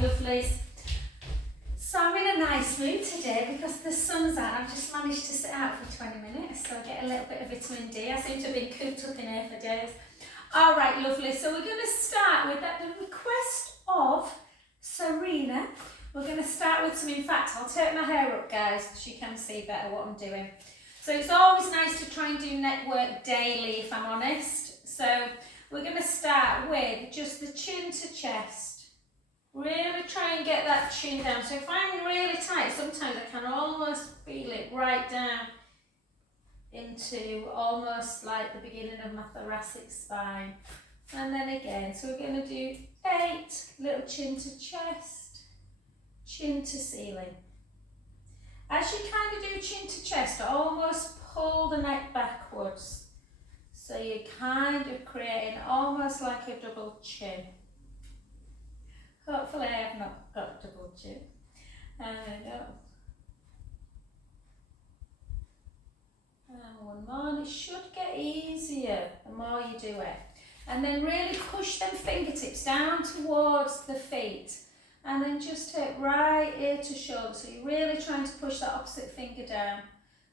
lovelies. So I'm in a nice mood today because the sun's out. I've just managed to sit out for 20 minutes, so I get a little bit of vitamin D. I seem to have been cooped up in here for days. All right, lovely. So we're going to start with the request of Serena. We're going to start with some, in fact, I'll take my hair up, guys, so you can see better what I'm doing. So it's always nice to try and do neck work daily, if I'm honest. So we're going to start with just the chin to chest. Really try and get that chin down. So if I'm really tight, sometimes I can almost feel it right down into almost like the beginning of my thoracic spine. And then again, so we're going to do 8 little chin to chest, chin to ceiling. As you kind of do chin to chest, almost pull the neck backwards. So you're kind of creating almost like a double chin. Hopefully I have not got a double chin. And one more, and it should get easier the more you do it. And then really push them fingertips down towards the feet. And then just take right ear to shoulder. So you're really trying to push that opposite finger down.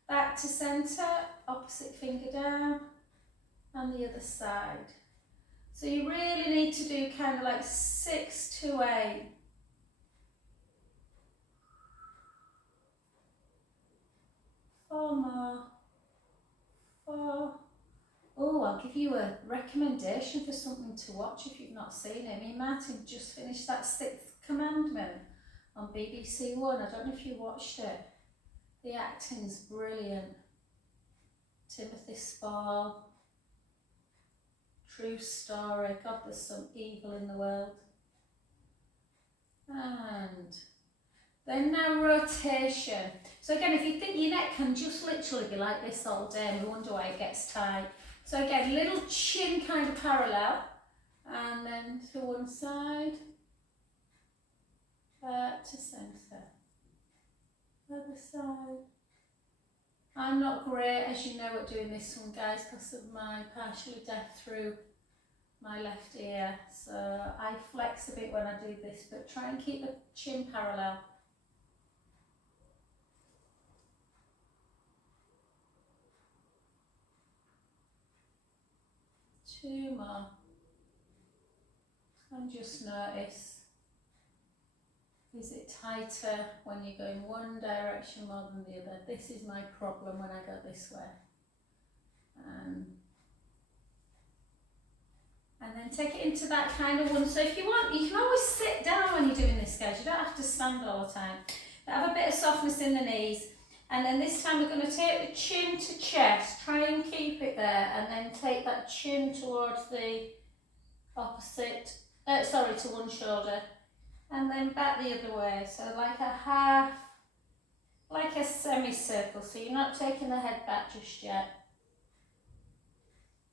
Back to centre, opposite finger down, and the other side. So you really need to do kind of like 6 to 8. Four more. 4. Oh, I'll give you a recommendation for something to watch if you've not seen it. Me and Martin just finished that 6th Commandment on BBC One. I don't know if you watched it. The acting's brilliant. Timothy Spall. True story. God, there's some evil in the world. And then now rotation. So again, if you think your neck can just literally be like this all day and we wonder why it gets tight. So again, little chin kind of parallel. And then to one side. Back to centre. Other side. I'm not great, as you know, at doing this one, guys, because of my partially deaf through my left ear. So I flex a bit when I do this, but try and keep the chin parallel. Two more. And just notice, is it tighter when you go in one direction more than the other? This is my problem when I go this way. And then take it into that kind of one. So if you want, you can always sit down when you're doing this, guys. You don't have to stand all the time. But have a bit of softness in the knees. And then this time we're going to take the chin to chest. Try and keep it there. And then take that chin towards the opposite, to one shoulder. And then back the other way. So like a half, like a semicircle. So you're not taking the head back just yet.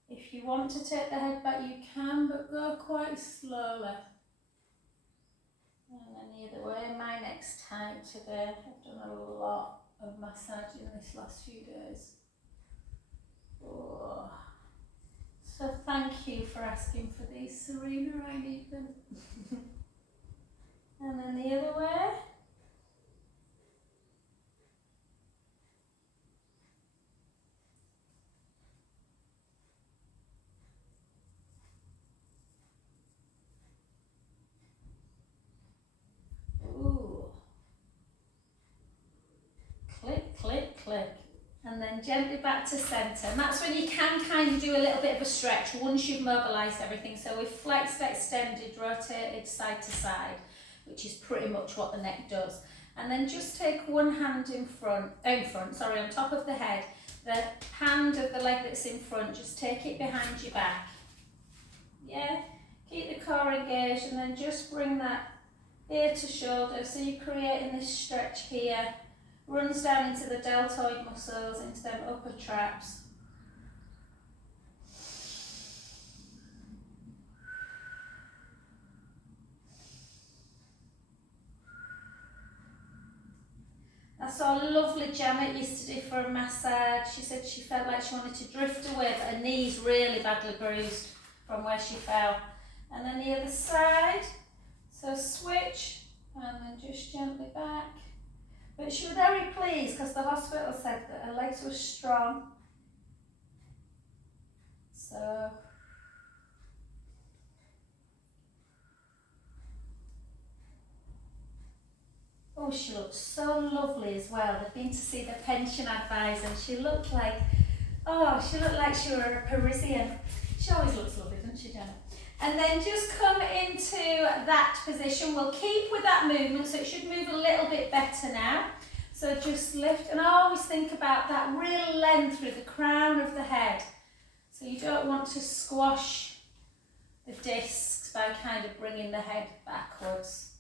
If you want to take the head back, you can, but go quite slowly. And then the other way. My neck's tight today. I've done a lot of massaging this last few days. Oh. So thank you for asking for these, Serena. I need them. And then the other way. Ooh. Click, click, click. And then gently back to centre. And that's when you can kind of do a little bit of a stretch once you've mobilised everything. So we've flexed, extended, rotated side to side, which is pretty much what the neck does. And then just take one hand on top of the head. The hand of the leg that's in front, just take it behind your back. Yeah, keep the core engaged and then just bring that ear to shoulder. So you're creating this stretch here. Runs down into the deltoid muscles, into them upper traps. That's all lovely Janet used to do for a massage. She said she felt like she wanted to drift away, but her knee's really badly bruised from where she fell. And then the other side. So switch, just gently back. But she was very pleased because the hospital said that her legs were strong. So, oh, she looked so lovely as well. They'd been to see the pension advisor and she looked like, oh, she looked like she were a Parisian. She always looks lovely, doesn't she, Jenna? And then just come into that position. We'll keep with that movement, so it should move a little bit better now. So just lift, and I always think about that real length through the crown of the head. So you don't want to squash the discs by kind of bringing the head backwards.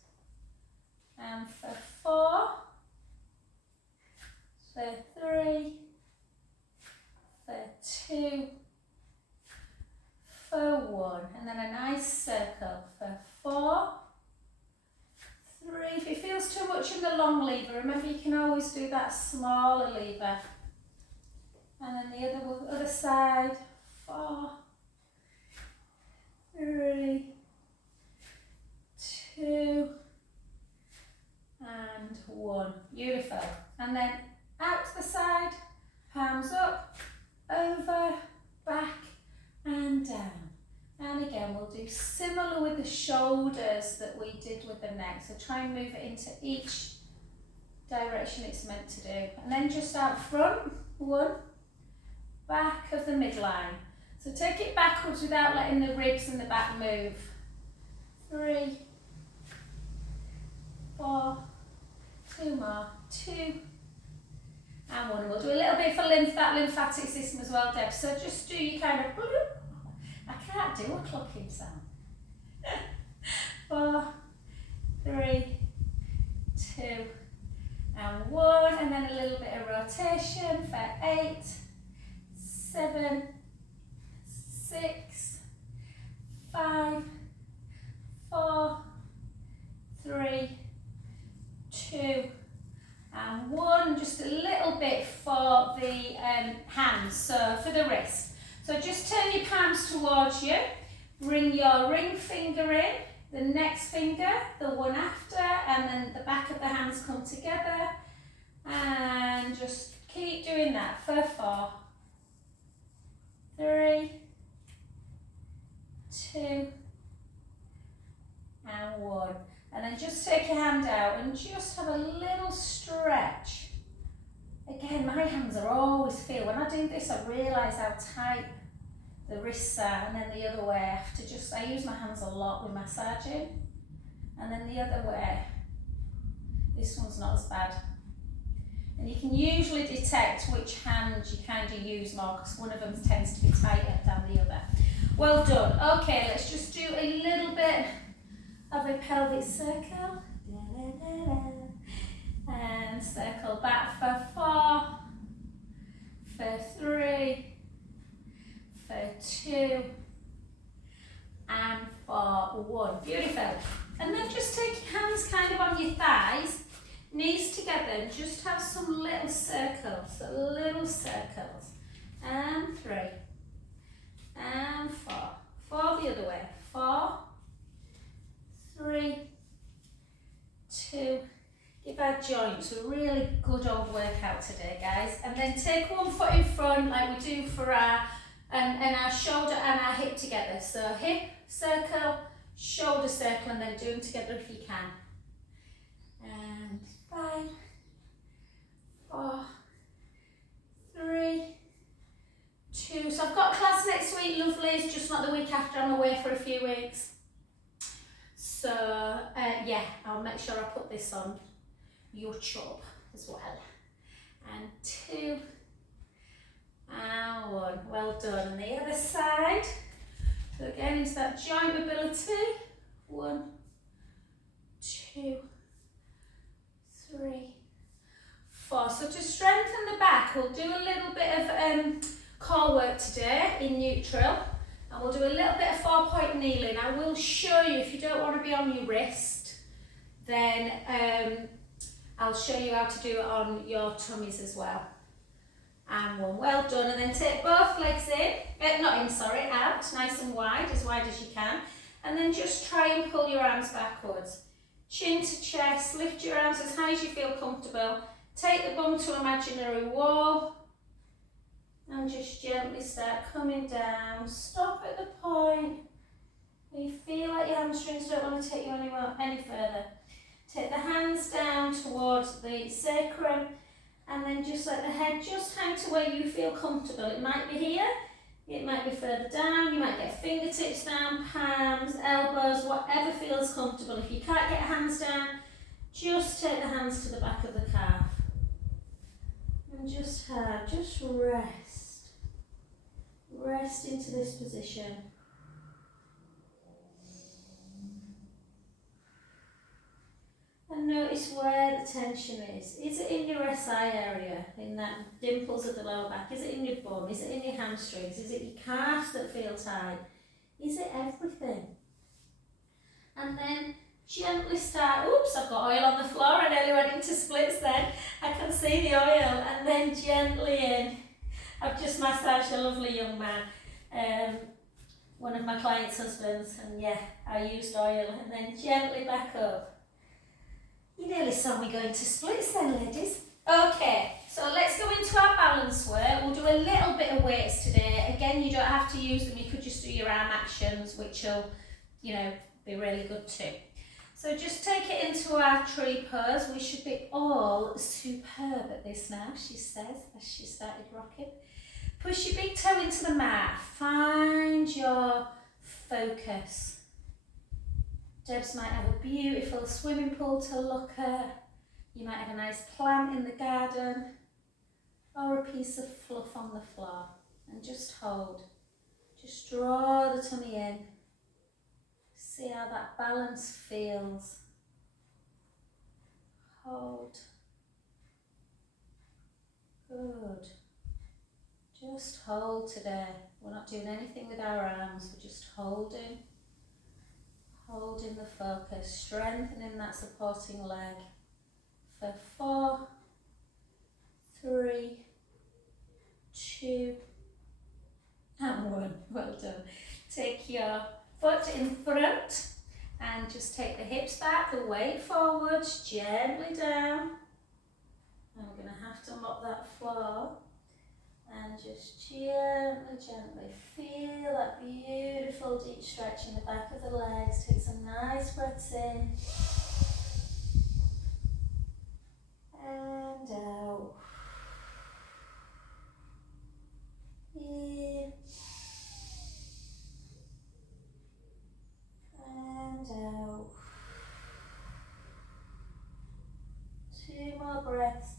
And for 4, for 3, for 2, for 1, and then a nice circle for 4, 3. If it feels too much in the long lever, remember you can always do that smaller lever. And then the other side, 4, 3, 2, and 1. Beautiful. And then out to the side, palms up, over, back, and down. And again, we'll do similar with the shoulders that we did with the neck. So try and move it into each direction it's meant to do. And then just out front, 1, back of the midline. So take it backwards without letting the ribs and the back move. 3, 4, 2 more, 2, and 1. We'll do a little bit for that lymphatic system as well, Deb. So just do your kind of bloop. I can't do a clucking sound. 4, 3, 2, and 1. And then a little bit of rotation for 8, 7, 6, 5, 4, 3, 2, and 1. Just a little bit for the hands, so for the wrist. So just turn your palms towards you, bring your ring finger in, the next finger, the one after, and then the back of the hands come together, and just keep doing that for 4, 3, 2, and 1. And then just take your hand out and just have a little stretch. Again, my hands are always feel. When I do this, I realise how tight the wrists are, and then the other way, I have to just, I use my hands a lot with massaging, and then the other way, this one's not as bad. And you can usually detect which hand you kind of use more, because one of them tends to be tighter than the other. Well done. Okay, let's just do a little bit of a pelvic circle. And circle back for 4, for 3, for 2, and for 1. Beautiful. And then just take your hands kind of on your thighs, knees together, and just have some little circles. So little circles. And 3, and 4. 4 the other way. 4, 3, 2. Give our joints a really good old workout today, guys. And then take one foot in front like we do for our and our shoulder and our hip together. So hip circle, shoulder circle, and then do them together if you can. And 5, 4, 3, 2. So I've got class next week, lovely. It's just not the week after. I'm away for a few weeks. So yeah, I'll make sure I put this on YouTube as well. And 2, and 1. Well done. And the other side. So again into that joint mobility. 1, 2, 3, 4. So to strengthen the back, we'll do a little bit of core work today in neutral. And we'll do a little bit of 4-point kneeling. I will show you, if you don't want to be on your wrist, then I'll show you how to do it on your tummies as well. And 1. Well done. And then take both legs in, not in, sorry, out, nice and wide as you can. And then just try and pull your arms backwards. Chin to chest, lift your arms as high as you feel comfortable. Take the bum to imaginary wall and just gently start coming down. Stop at the point where you feel like your hamstrings don't want to take you any further. Take the hands down towards the sacrum and then just let the head just hang to where you feel comfortable. It might be here, it might be further down, you might get fingertips down, palms, elbows, whatever feels comfortable. If you can't get hands down, just take the hands to the back of the calf. And just rest. Rest into this position. And notice where the tension is. Is it in your SI area, in that dimples of the lower back? Is it in your bum? Is it in your hamstrings? Is it your calves that feel tight? Is it everything? And then gently start, oops, I've got oil on the floor, I nearly went into splits then. I can see the oil. And then gently in. I've just massaged a lovely young man, one of my clients' husbands, and yeah, I used oil. And then gently back up. You nearly saw me go into splits then, ladies. Okay, so let's go into our balance work. We'll do a little bit of weights today. Again, you don't have to use them. You could just do your arm actions, which will, be really good too. So just take it into our tree pose. We should be all superb at this now, she says, as she started rocking. Push your big toe into the mat. Find your focus. Debs might have a beautiful swimming pool to look at. You might have a nice plant in the garden or a piece of fluff on the floor. And just hold. Just draw the tummy in. See how that balance feels. Hold. Good. Just hold today. We're not doing anything with our arms, we're just holding. Holding the focus, strengthening that supporting leg for 4, 3, 2, and 1. Well done. Take your foot in front and just take the hips back, the weight forwards, gently down. And we're going to have to lock that floor. And just gently feel that beautiful deep stretch in the back of the legs. Take some nice breaths in. And out. In. And out. 2 more breaths.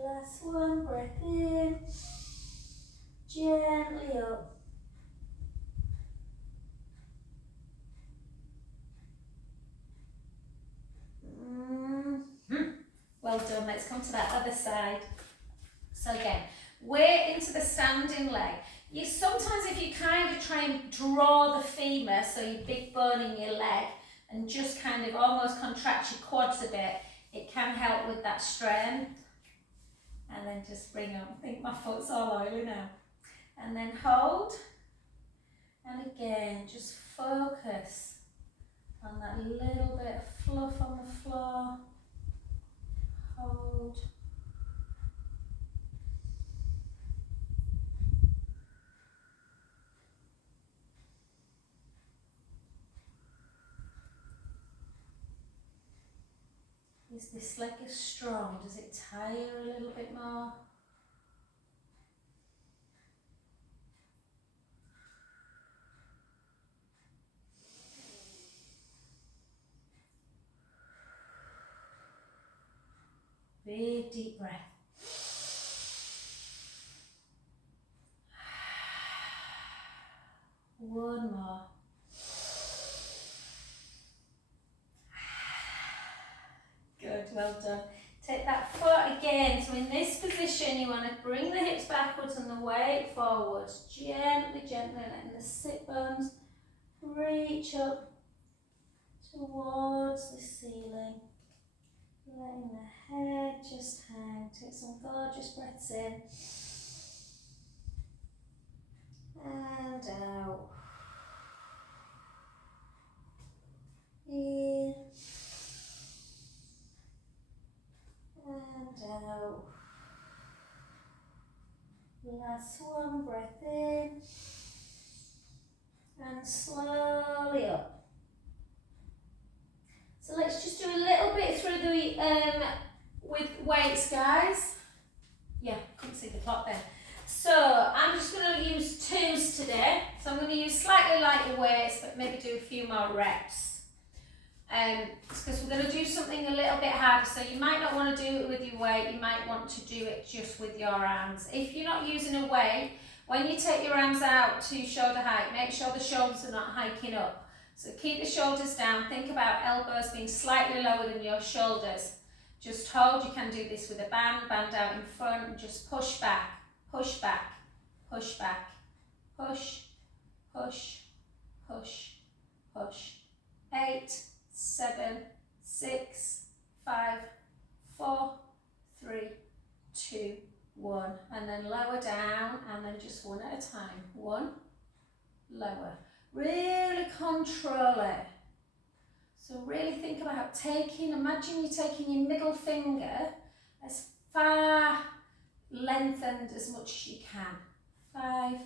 Last one, breath in, gently up. Well done, let's come to that other side. So again, weight into the standing leg. Sometimes if you kind of try and draw the femur, so your big bone in your leg, and just kind of almost contract your quads a bit, it can help with that strength. And then just bring up, I think my foot's all oily now. And then hold. And again, just focus on that little bit of fluff on the floor. Hold. Is this leg as strong? Does it tire a little bit more? Big deep breath. One more. Good, well done. Take that foot again. So in this position, you want to bring the hips backwards and the weight forwards. Gently, gently letting the sit bones reach up towards the ceiling. Letting the head just hang. Take some gorgeous breaths in. and out. In and out. Last one, breath in and slowly up. So let's just do a little bit through the with weights, guys. Yeah, couldn't see the clock there. So I'm just going to use 2s today. So I'm going to use slightly lighter weights, but maybe do a few more reps. Because we're going to do something a little bit harder. So you might not want to do it with your weight. You might want to do it just with your arms. If you're not using a weight, when you take your arms out to shoulder height, make sure the shoulders are not hiking up. So keep the shoulders down. Think about elbows being slightly lower than your shoulders. Just hold. You can do this with a band out in front, and just push back, push back, push back, push, push, push, push. 8, 7, 6, 5, 4, 3, 2, 1. And then lower down, and then just one at a time. 1, lower. Really control it. So really think about imagine you're taking your middle finger as far lengthened as much as you can. 5,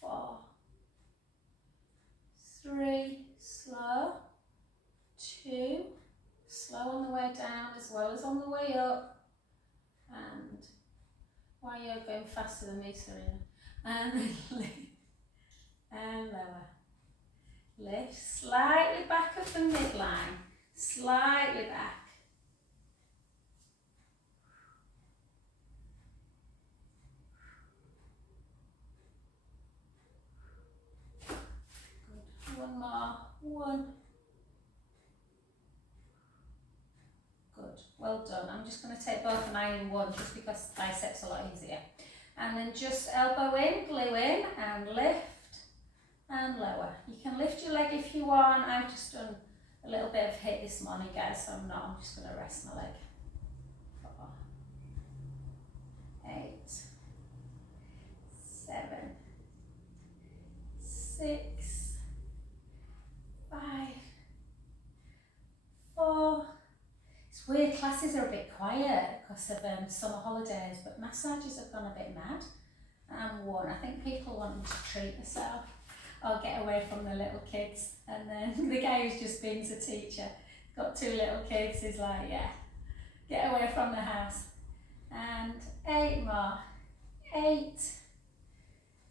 4, 3, slow, 2, slow on the way down as well as on the way up. And why are you going faster than me, Serena? And then lift and lower. Lift slightly back of the midline, slightly back. Good. One more. 1. Good. Well done. I'm just going to take both of mine in one just because biceps are a lot easier. And then just elbow in, glue in, and lift. And lower. You can lift your leg if you want. I've just done a little bit of HIIT this morning, guys, so I'm just going to rest my leg. 4, 8, 7, 6, 5, 4. It's weird, classes are a bit quiet because of summer holidays, but massages have gone a bit mad. And 1. I think people want to treat themselves. Or get away from the little kids. And then the guy who's just been to teacher, got 2 little kids, is like, yeah, get away from the house. And 8 more. 8,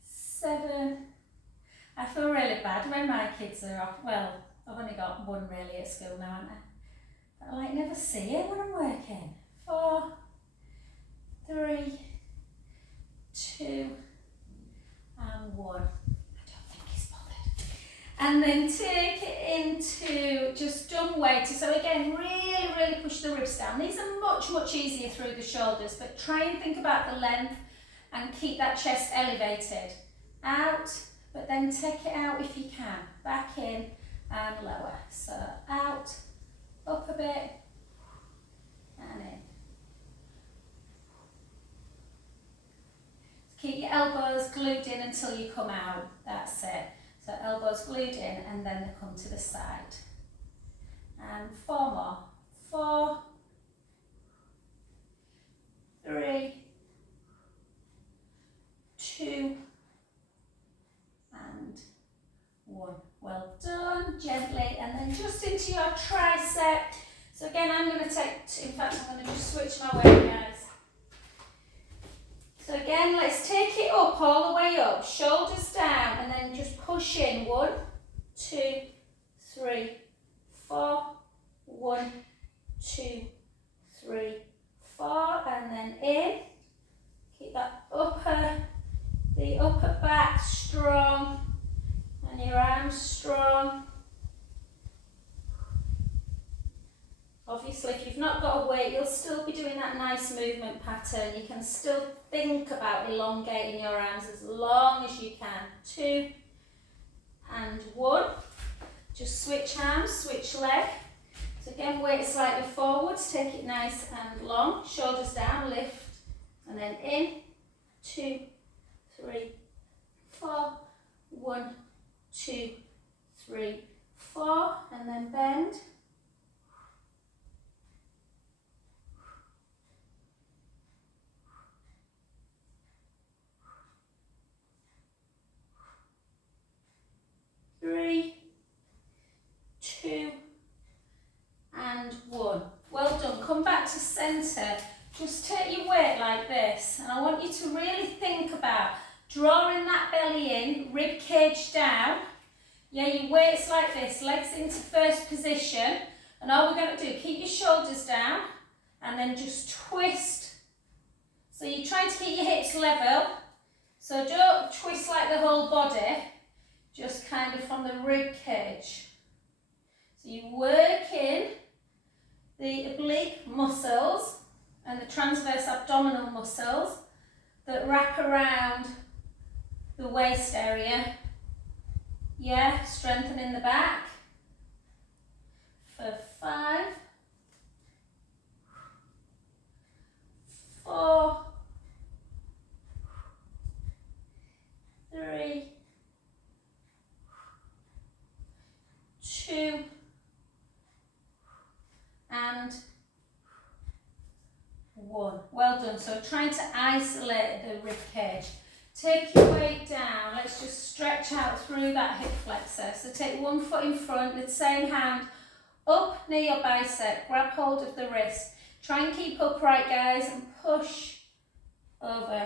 7. I feel really bad when my kids are off. Well, I've only got 1 really at school now, haven't I? But I never see it when I'm working. 4, 3, 2, and 1. And then take it into just dumb weight. So again, really push the ribs down. These are much easier through the shoulders, but try and think about the length and keep that chest elevated. Out, but then take it out if you can. Back in and lower. So out, up a bit, and in. Keep your elbows glued in until you come out. That's it. So elbows glued in, and then they come to the side. And 4 more. 4, 3, 2, and 1. Well done. Gently, and then just into your tricep. So again, I'm going to in fact, I'm going to just switch my weight, guys. So again, let's take it up, all the way up, shoulders down, and then just push in. 1, 2, 3, 4, 1, 2, 3, 4, and then in. Keep that the upper back strong, and your arms strong. Obviously, if you've not got a weight, you'll still be doing that nice movement pattern. You can still think about elongating your arms as long as you can. 2 and 1. Just switch arms, switch leg. So again, weight slightly forwards, take it nice and long. Shoulders down, lift, and then in. 2, 3, 4. 1, 2, 3, 4, and then bend. Three, 2, and 1. Well done. Come back to centre. Just take your weight like this, and I want you to really think about drawing that belly in, rib cage down. Yeah, your weight's like this, legs into first position, and all we're going to do, keep your shoulders down, and then just twist. So you're trying to keep your hips level, so don't twist like the whole body, just kind of from the rib cage. So you work in the oblique muscles and the transverse abdominal muscles that wrap around the waist area. Yeah, strengthening the back. For 5, 4, 3, 2, and 1. Well done. So trying to isolate the rib cage. Take your weight down. Let's just stretch out through that hip flexor. So take one foot in front, the same hand up near your bicep. Grab hold of the wrist. Try and keep upright, guys, and push over.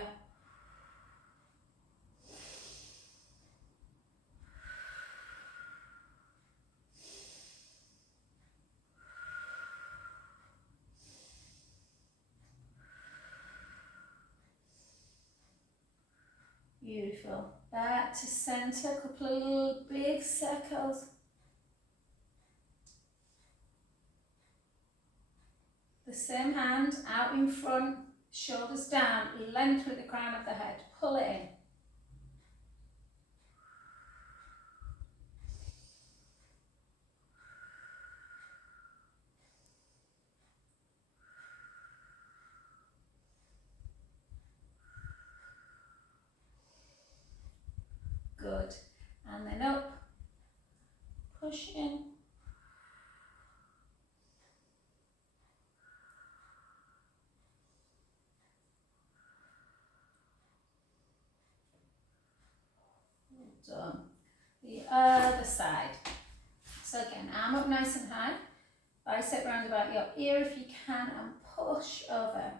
Beautiful. Back to centre, a couple of little big circles. The same hand out in front, shoulders down, length with the crown of the head. Pull it in. Good. And then up, push in. Done. The other side. So again, arm up nice and high. Bicep round about your ear if you can, and push over.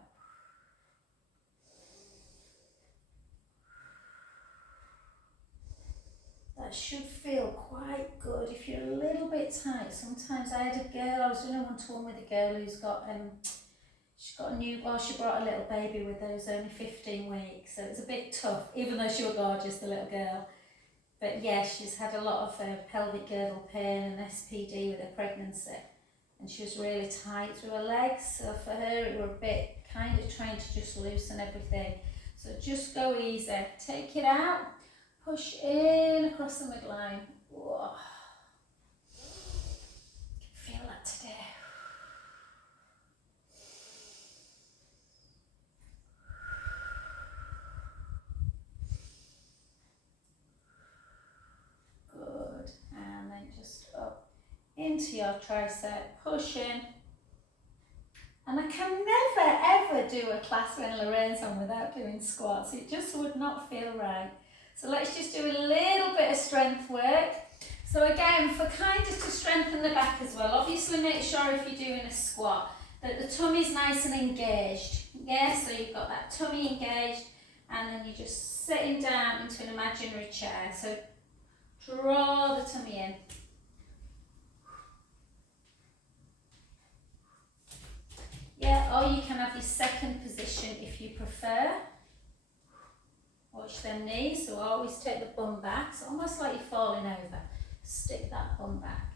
That should feel quite good. If you're a little bit tight, sometimes I had a girl, I was doing a one-to-one with a girl who's got, she's got a new, well, she brought a little baby with her who's only 15 weeks, so it was a bit tough, even though she was gorgeous, the little girl. But yeah, she's had a lot of pelvic girdle pain and SPD with her pregnancy, and she was really tight through her legs, so for her it were a bit kind of trying to just loosen everything. So just go easy, take it out, push in across the midline. Whoa. Feel that today. Good, and then just up into your tricep, push in. And I can never ever do a class when Lorraine's on without doing squats. It just would not feel right. So let's just do a little bit of strength work. So again, for kind of to strengthen the back as well, obviously make sure if you're doing a squat that the tummy's nice and engaged. Yeah, so you've got that tummy engaged, and then you're just sitting down into an imaginary chair. So draw the tummy in. Yeah, or you can have your second position if you prefer. Watch them knees, so always take the bum back. It's almost like you're falling over. Stick that bum back.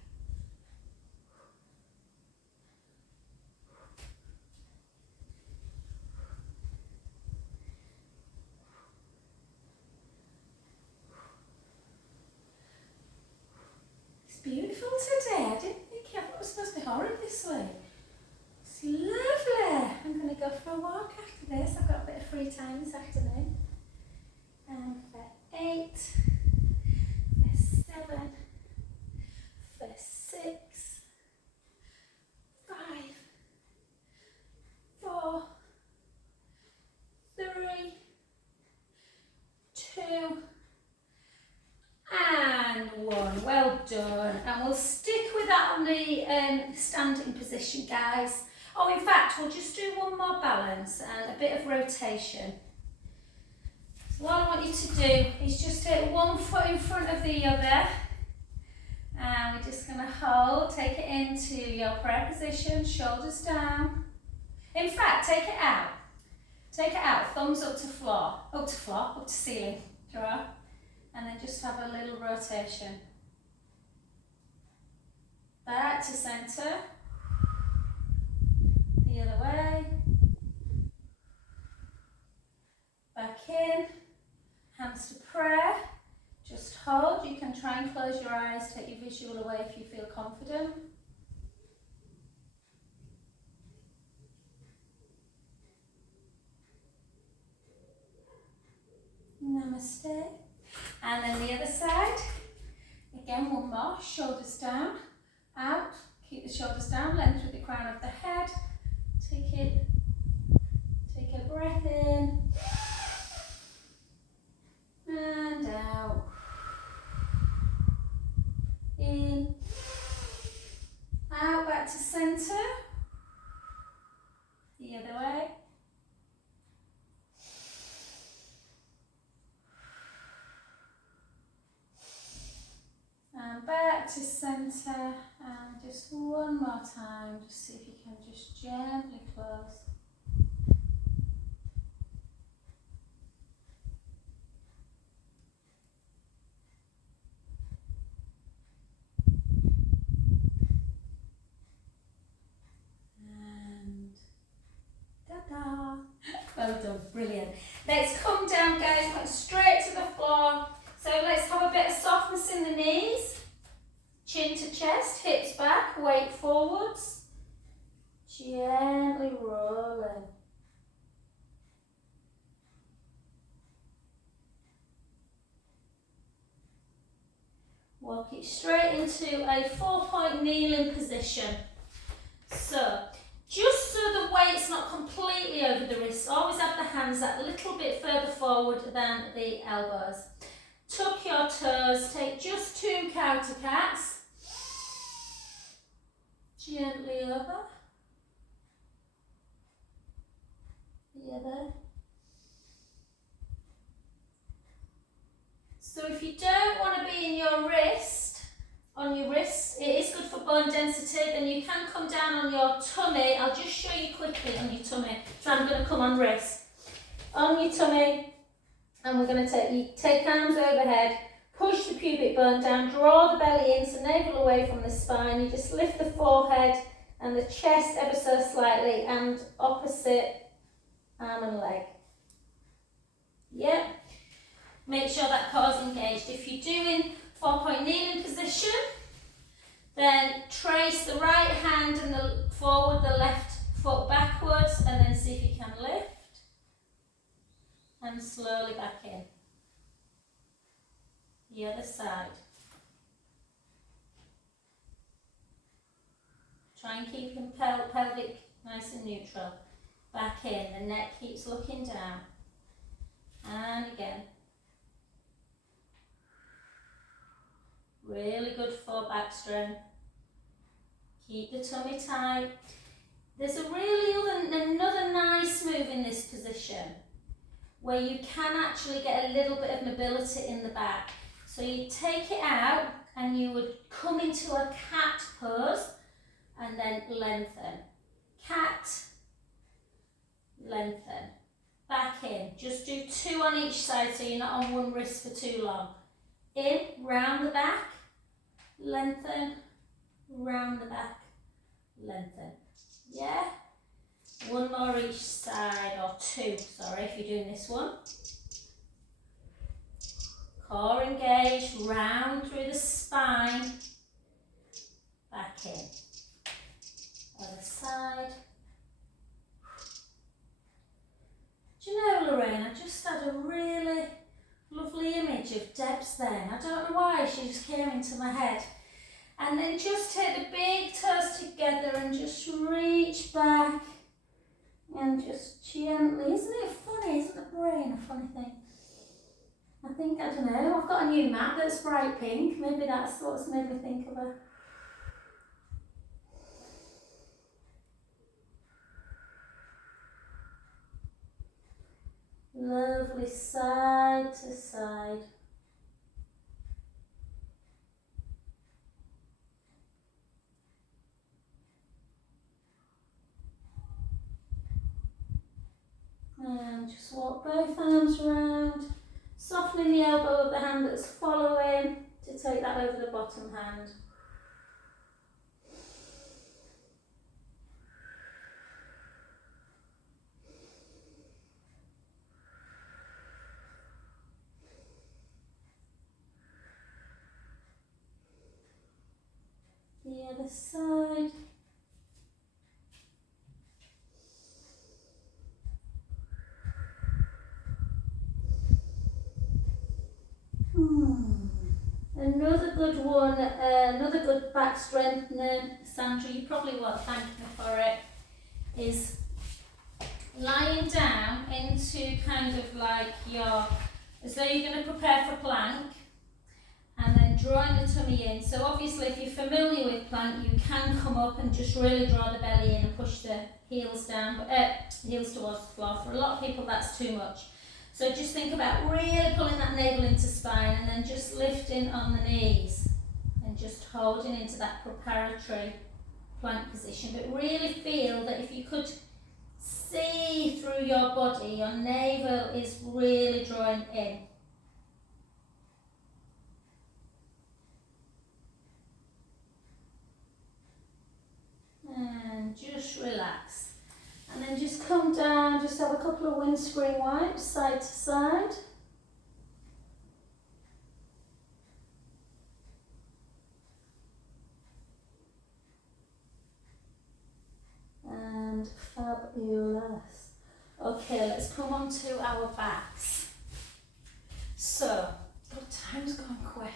It's beautiful today. I didn't think it was supposed to be horrid this way. It's lovely. I'm going to go for a walk after this. I've got a bit of free time this afternoon. 2, and 1. Well done. And we'll stick with that on the standing position, guys. Oh, in fact, we'll just do one more balance and a bit of rotation. So what I want you to do is just take one foot in front of the other. And we're just going to hold, take it into your prayer position, shoulders down. In fact, take it out. Take it out, thumbs up to floor, up to ceiling. Draw. And then just have a little rotation. Back to centre. The other way. Back in. Hands to prayer. Just hold. You can try and close your eyes, take your visual away if you feel confident. Namaste. And then the other side. Again, one more. Shoulders down, out. Keep the shoulders down, length with the crown of the head. Take a breath in. And out. In. Out, back to centre. The other way. And back to centre, and just one more time, just see if you can just gently close. And ta-da! Well done, brilliant. Let's come down, guys, go straight to the floor. So let's have a bit of softness in the knees, chin to chest, hips back, weight forwards, gently rolling. Walk it straight into a 4-point kneeling position. So, just so the weight's not completely over the wrists, always have the hands that little bit further forward than the elbows. Tuck your toes, take just 2 counter cats. Gently over. The other. So if you don't want to be in your wrist, on your wrist, it is good for bone density, then you can come down on your tummy. I'll just show you quickly on your tummy. So I'm going to come on wrist. On your tummy. And we're going to take arms overhead, push the pubic bone down, draw the belly in, so navel away from the spine. You just lift the forehead and the chest ever so slightly, and opposite arm and leg. Yep. Make sure that core's engaged. If you're doing 4-point kneeling position, then trace the right hand and the forward, the left foot backwards, and then see if you can lift. And slowly back in. The other side. Try and keep your pelvic nice and neutral. Back in. The neck keeps looking down. And again. Really good for back strength. Keep the tummy tight. There's another nice move in this position, where you can actually get a little bit of mobility in the back. So you take it out and you would come into a cat pose and then lengthen. Cat, lengthen. Back in. Just do 2 on each side so you're not on one wrist for too long. In, round the back, lengthen, round the back, lengthen. Yeah? One more each side, or 2, sorry, if you're doing this one. Core engaged, round through the spine. Back in. Other side. Do you know, Lorraine, I just had a really lovely image of Debs then. I don't know why, she just came into my head. And then just take the big toes together and just reach back. And just gently, isn't it funny? Isn't the brain a funny thing? I think, I don't know, I've got a new mat that's bright pink. Maybe that's what's made me think of her. Lovely side to side. And just walk both arms around, softening the elbow of the hand that's following to take that over the bottom hand. The other side. Another good one, another good back strengthening, Sandra, you probably won't thank me for it, is lying down into kind of like as though you're going to prepare for plank, and then drawing the tummy in. So obviously if you're familiar with plank, you can come up and just really draw the belly in and push the heels down, heels towards the floor. For a lot of people that's too much. So just think about really pulling that navel into spine and then just lifting on the knees and just holding into that preparatory plank position. But really feel that if you could see through your body, your navel is really drawing in. And just relax. And then just come down, just have a couple of windscreen wipes side to side. And fabulous. Okay, let's come on to our backs. So, God, time's gone quick.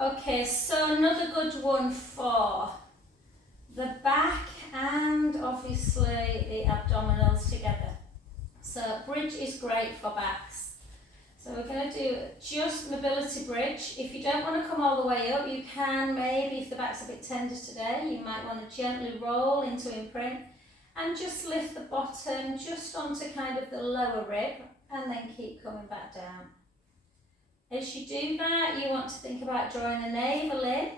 Okay, so another good one for the back and obviously the abdominals together. So bridge is great for backs. So we're going to do just mobility bridge. If you don't want to come all the way up, you can maybe, if the back's a bit tender today, you might want to gently roll into imprint and just lift the bottom just onto kind of the lower rib and then keep coming back down. As you do that, you want to think about drawing the navel in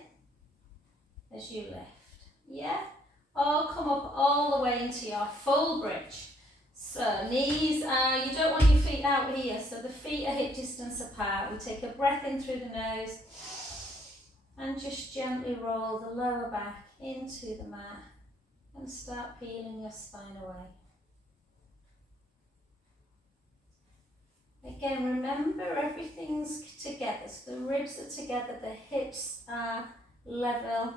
as you lift. Yeah? Or come up all the way into your full bridge. So knees are, you don't want your feet out here, so the feet are hip distance apart. We take a breath in through the nose and just gently roll the lower back into the mat and start peeling your spine away. Again, remember everything's together, so the ribs are together, the hips are level.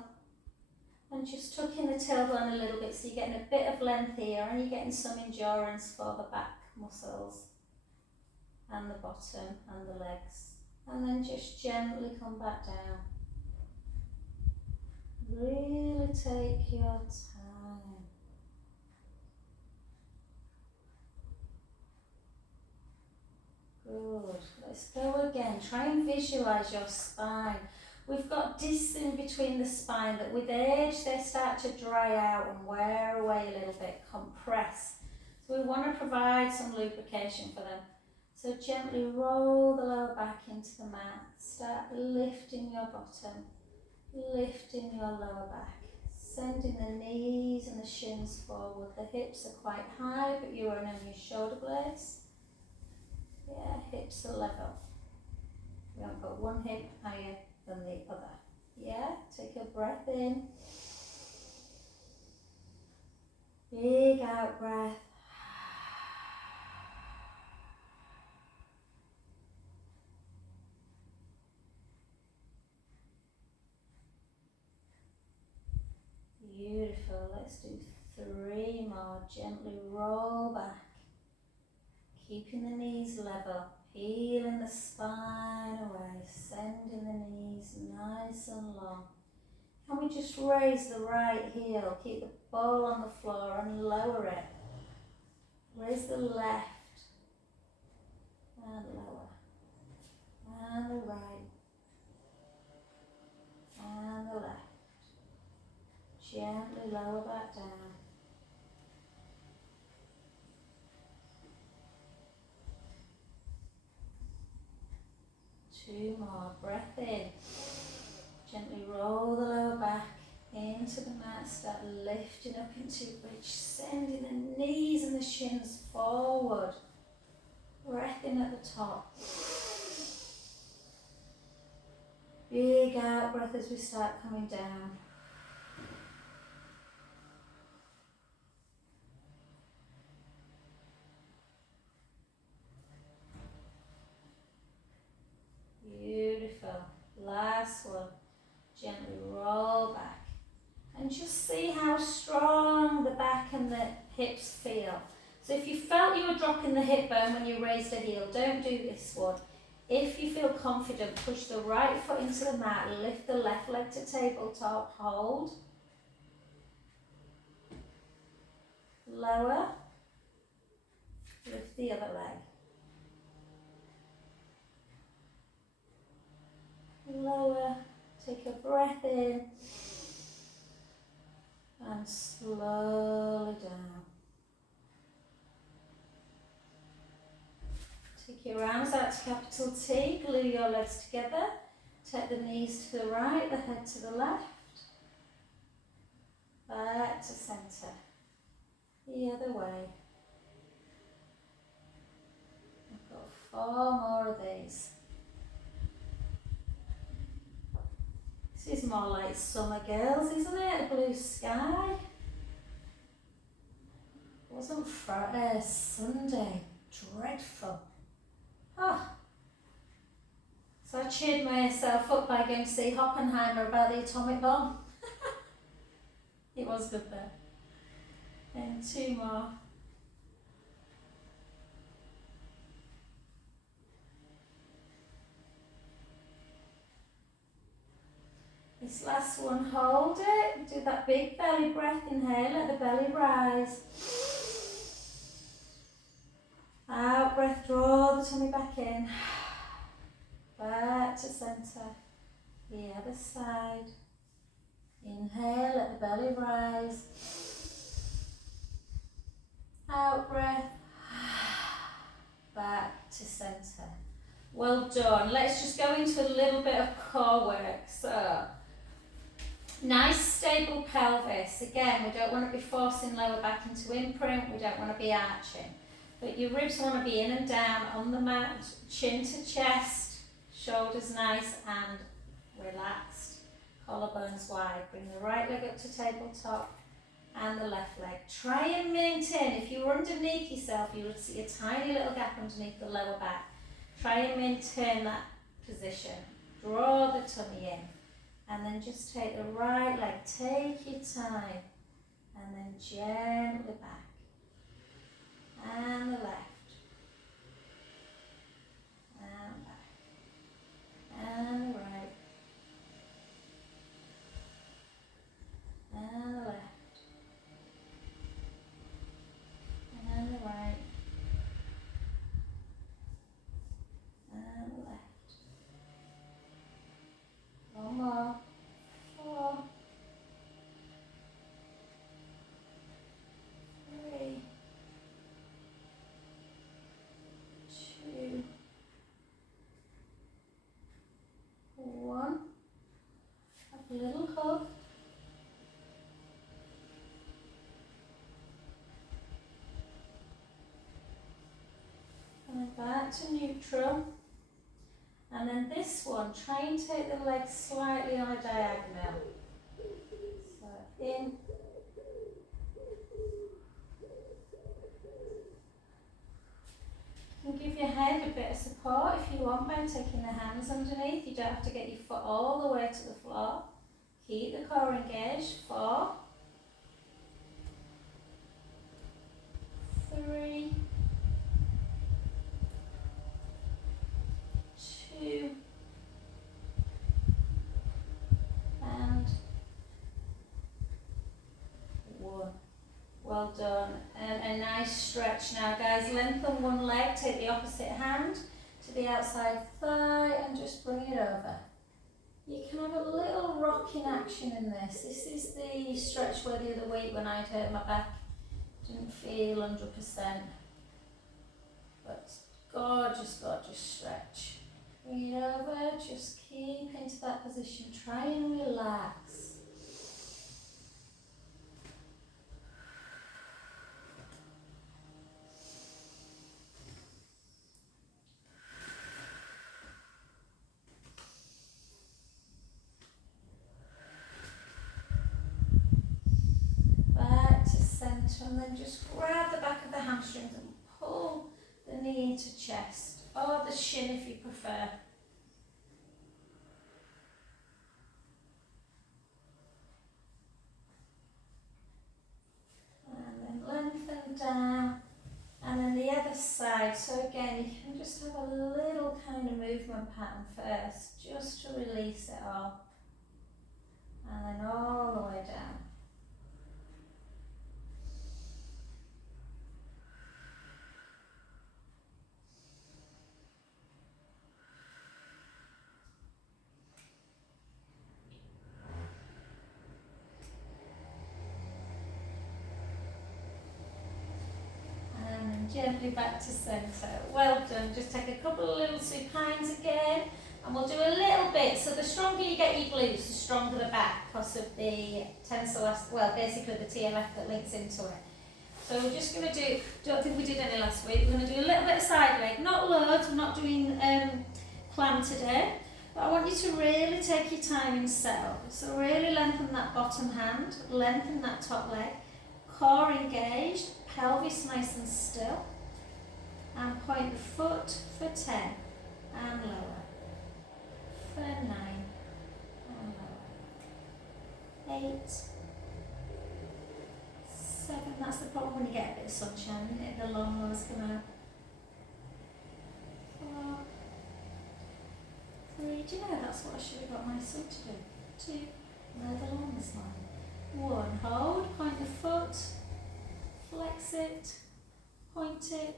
And just tucking the tailbone a little bit so you're getting a bit of length here and you're getting some endurance for the back muscles and the bottom and the legs. And then just gently come back down. Really take your time. Good. Let's go again. Try and visualise your spine. We've got discs in between the spine that with age they start to dry out and wear away a little bit, compress. So we want to provide some lubrication for them. So gently roll the lower back into the mat. Start lifting your bottom, lifting your lower back. Sending the knees and the shins forward. The hips are quite high, but you are on your shoulder blades. Yeah, hips are level. We haven't got one hip higher than the other. Yeah, take a breath in. Big out breath. Beautiful. Let's do 3 more. Gently roll back. Keeping the knees level. Peeling the spine away. Sending the knees nice and long. Can we just raise the right heel? Keep the ball on the floor and lower it. Raise the left and lower. right. And the left. Gently lower back down. Two more. Breath in. Gently roll the lower back into the mat. Start lifting up into your bridge. Sending the knees and the shins forward. Breath in at the top. Big out breath as we start coming down. Beautiful. Last one. Gently roll back. And just see how strong the back and the hips feel. So if you felt you were dropping the hip bone when you raised a heel, don't do this one. If you feel confident, push the right foot into the mat, lift the left leg to tabletop, hold. Lower. Lift the other leg. Lower. Take a breath in. And slowly down. Take your arms out to capital T, glue your legs together. Take the knees to the right, the head to the left. Back to centre. The other way. We've got 4 more of these. This is more like summer girls, isn't it? A blue sky. It wasn't Friday, Sunday. Dreadful. Oh. So I cheered myself up by going to see Oppenheimer about the atomic bomb. It was good though. And 2 more. This last one, hold it. Do that big belly breath. Inhale, let the belly rise. Out breath, draw the tummy back in. Back to centre. The other side. Inhale, let the belly rise. Out breath. Back to centre. Well done. Let's just go into a little bit of core work. So, nice stable pelvis. Again, we don't want to be forcing lower back into imprint. We don't want to be arching. But your ribs want to be in and down on the mat, chin to chest, shoulders nice and relaxed. Collarbones wide. Bring the right leg up to tabletop and the left leg. Try and maintain. If you were underneath yourself, you would see a tiny little gap underneath the lower back. Try and maintain that position. Draw the tummy in. And then just take the right leg. Take your time. And then gently back. And the left. And back. And the right. And the left. And the right. And the left. One more. 4. 3. 2. 1. Have a little hug. And then back to neutral. And then this one, try and take the legs slightly on a diagonal. So in. You can give your head a bit of support if you want by taking the hands underneath. You don't have to get your foot all the way to the floor. Keep the core engaged. 4. 3. 2. And 1. Well done. And a nice stretch now, guys. Lengthen one leg, take the opposite hand to the outside thigh and just bring over. You can have a little rocking action in this. This is the stretch where the other week when I'd hurt my back, didn't feel 100%. But gorgeous, gorgeous stretch. Bring it over, just keep into that position. Try and relax. Back to centre, and then just grab the back of the hamstrings and pull the knee into chest, or the shin if you prefer. And then lengthen down, and then the other side. So again, you can just have a little kind of movement pattern first, just to release it all, and then all the way down. Gently back to centre. Well done. Just take a couple of little supines again, and we'll do a little bit. So the stronger you get your glutes, the stronger the back, because of the tensile, well, basically the TMF that links into it. So we're just going to do, don't think we did any last week, we're going to do a little bit of side leg, not loads, we're not doing clam today, but I want you to really take your time in setup. So really lengthen that bottom hand, lengthen that top leg, core engaged, pelvis nice and still, and point the foot for 10 and lower, for 9 and lower, 8, 7, that's the problem when you get a bit of sunshine, isn't it? The long ones come out. 4, 3, do you know that's what I should have got my son to do? 2, no, the longest one. 1, hold, point the foot, flex it, point it,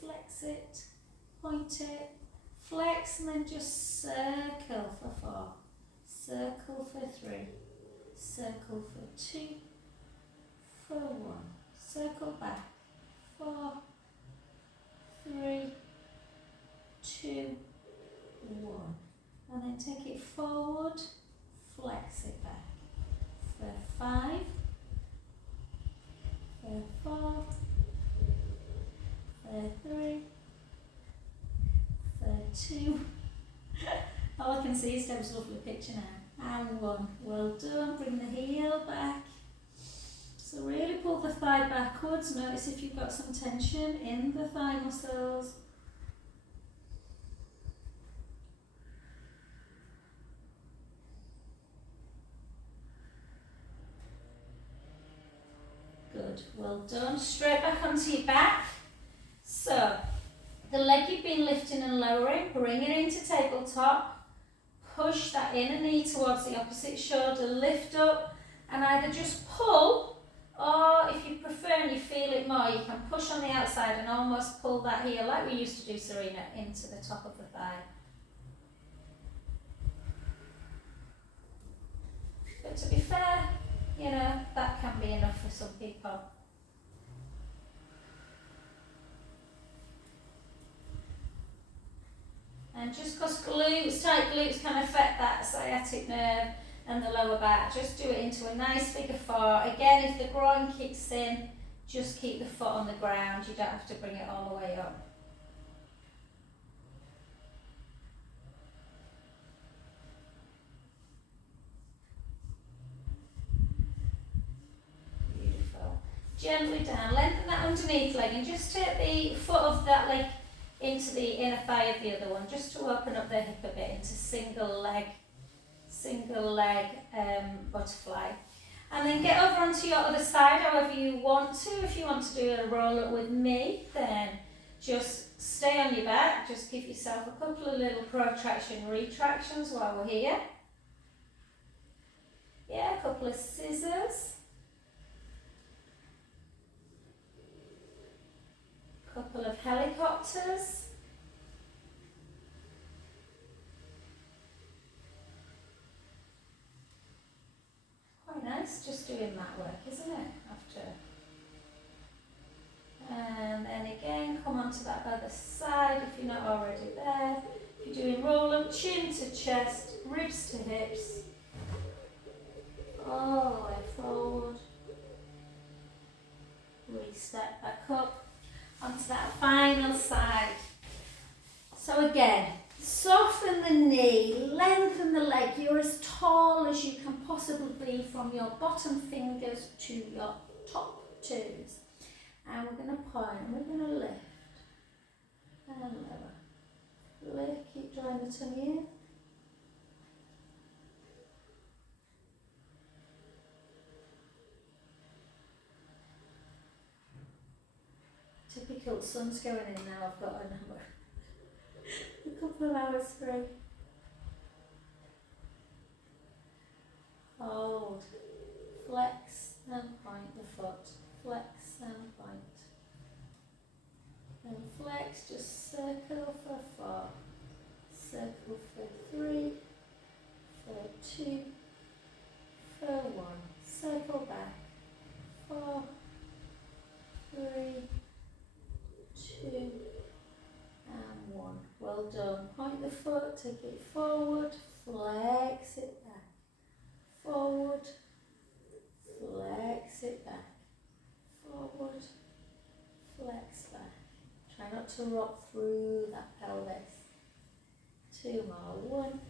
flex it, point it, flex, and then just circle for 4, circle for 3, circle for 2, for 1, circle back, 4, 3, 2, 1, and then take it forward, flex it back, for 5, for 4, for 3, for 2, all I can see is Deb's lovely picture now, and 1, well done, bring the heel back, so really pull the thigh backwards, notice if you've got some tension in the thigh muscles. Good, well done. Straight back onto your back. So, the leg you've been lifting and lowering, bring it into tabletop, push that inner knee towards the opposite shoulder, lift up, and either just pull, or if you prefer and you feel it more, you can push on the outside and almost pull that heel, like we used to do, Serena, into the top of the thigh. But to be fair, you know, that can be enough for some people. And just because glutes, tight glutes can affect that sciatic nerve and the lower back, just do it into a nice figure 4. Again, if the groin kicks in, just keep the foot on the ground. You don't have to bring it all the way up. Gently down, lengthen that underneath leg and just take the foot of that leg into the inner thigh of the other one, just to open up the hip a bit into single leg butterfly. And then get over onto your other side however you want to. If you want to do a roll up with me, then just stay on your back, just give yourself a couple of little protraction retractions while we're here. Yeah, a couple of scissors. Couple of helicopters. nice, just doing that work, isn't it? After. And then again, come onto that other side if you're not already there. If you're doing roll up, chin to chest, ribs to hips, all the way forward. Step back up onto that final side. So again, soften the knee, lengthen the leg. You're as tall as you can possibly be from your bottom fingers to your top toes. And we're going to point and we're going to lift and lower. Lift, keep drawing the tummy in. Typical, sun's going in now, I've got a couple of hours free. Hold, flex and point the foot, flex and point. And flex, just circle for 4, circle for 3, for 2, for 1, circle back, 4, 3, 2 and 1. Well done. Point the foot, take it forward, flex it back, forward, flex it back, forward, flex back. Try not to rock through that pelvis. 2 more, 1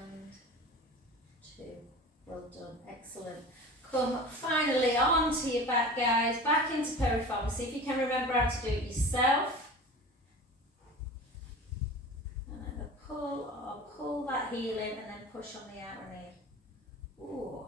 and 2. Well done, excellent. Come finally onto your back, guys, back into piriform. See if you can remember how to do it yourself. And then pull that heel in and then push on the outer knee. Ooh.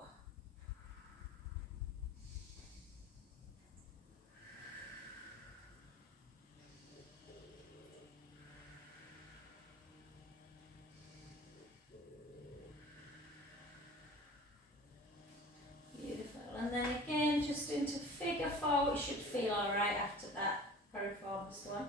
And then again, just into figure 4, it should feel alright after that piriformis one.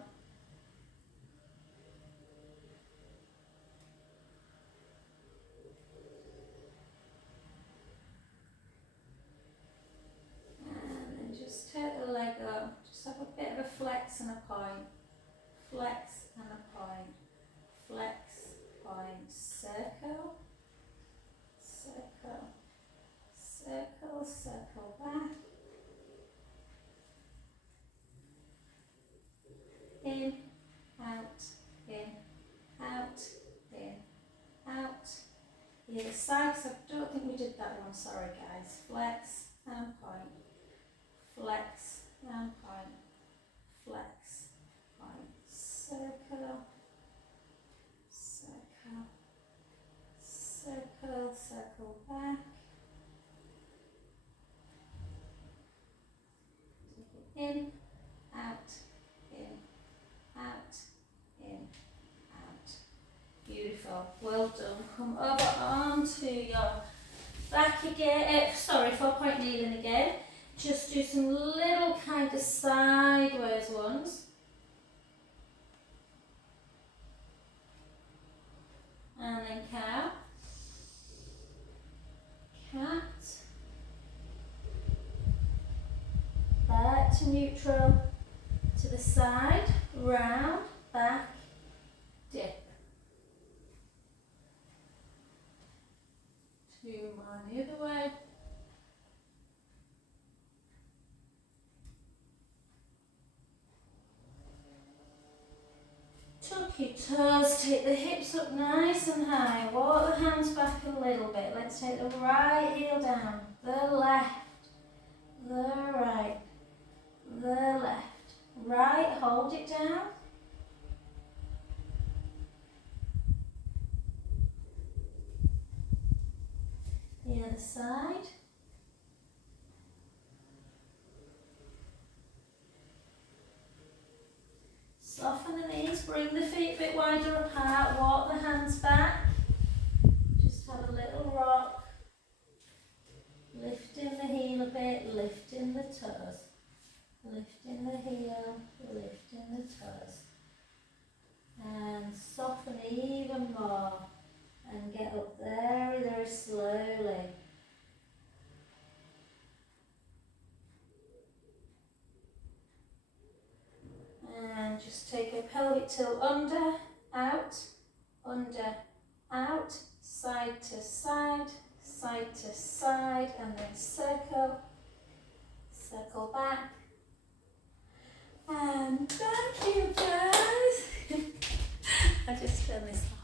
And then just take the leg up, just have a bit of a flex and a point, flex and a point, flex, point, circle, circle, circle, circle back, in, out, in, out, in, out. The other side, because I don't think we did that one, sorry guys. Flex and point, flex and point, flex, point, circle, circle, circle, circle back. In, out, in, out, in, out. Beautiful, well done. Come over onto your back again, sorry, 4-point kneeling again. Just do some little kind of sideways ones. And then cow, cat, back to neutral, to the side, round, back, dip. 2 more the other way. Tuck your toes, take the hips up nice and high, walk the hands back a little bit. Let's take the right heel down, the left, the right, the left. Right, hold it down. The other side. Soften the knees, bring the feet a bit wider apart, walk the hands back. Just have a little rock. Lifting the heel a bit, lifting the toes. Lifting the heel, lifting the toes. And soften even more. And get up very, very slowly. till under, out, side to side, and then circle back. And thank you guys. I'll just turn this off.